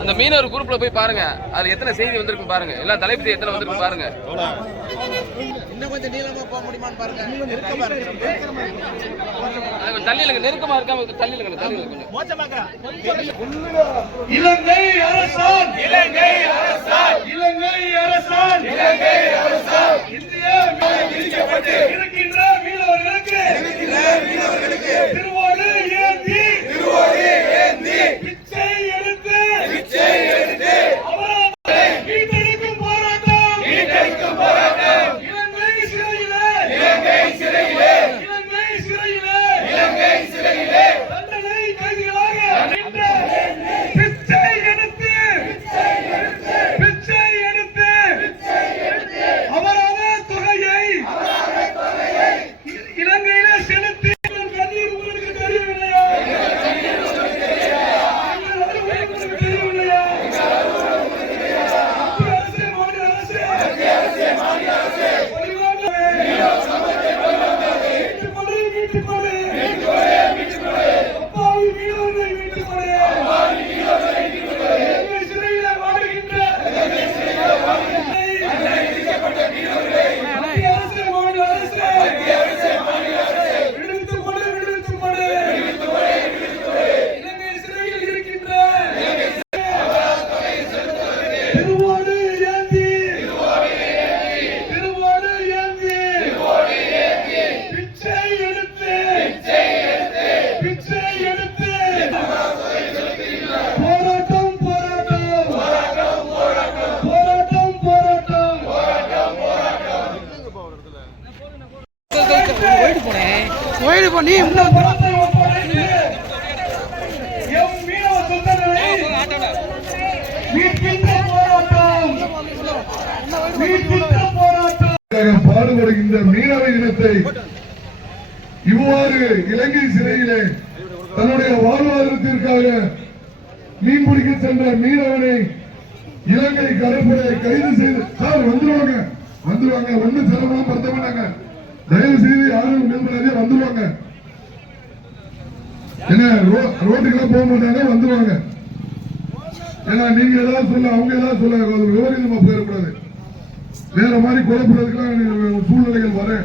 அந்த மீனவர் குரூப்ல போய் பாருங்க, அது எத்தனை செய்தி வந்திருக்கு பாருங்க, எல்லாம் தலைப்பு எத்தனை வந்திருக்கு பாருங்க. இன்னும் கொஞ்சம் நீளமா போக முடியுமான்னு பாருங்க. தள்ளிலுங்க, நெருக்கமா இருக்காம தள்ளிலுங்க, கொஞ்சம் இலங்கை அரசால் இலங்கை அரசால் இலங்கை அரசால் இலங்கை அரசால் இந்தியா விதிக்கப்பட்டு இருக்கின்ற மீனவர்களுக்கு திருவோடு ஏந்தி பிச்சை எடுத்து அவரை மீட்டெடுக்கும் போராட்டம் இலங்கை சிறையிலே தண்டனை கைதிகளாக பிச்சை எடுத்து அபராத தொகையை இலங்கையிலே செலுத்தி கண்ணீர் உங்களுக்கு தெரியவில்லையா? தெரியவில்லையா? மாநில அரசு பாடுபடுகின்ற மீனவ இனத்தை இவ்வாறு இலங்கை சிறையிலே தன்னுடைய வாழ்வாதாரத்திற்காக மீன்பிடிக்க சென்ற மீனவனை இலங்கை கடற்படை கைது செய்து வந்துருவாங்க ஒண்ணு செலவெல்லாம் படுத்த மாட்டாங்க. தயவு செய்து யாரும் நண்பர்களே வந்துருவாங்க. என்ன ரோட்டுக்கெல்லாம் போக மாட்டாங்க, வந்துருவாங்க. ஏன்னா நீங்க ஏதாவது சொல்ல அவங்க ஏதாவது சொல்ல விவரீதமா போயிடக்கூடாது. வேற மாதிரி குழப்பறதுக்கெல்லாம் சூழ்நிலைகள் வர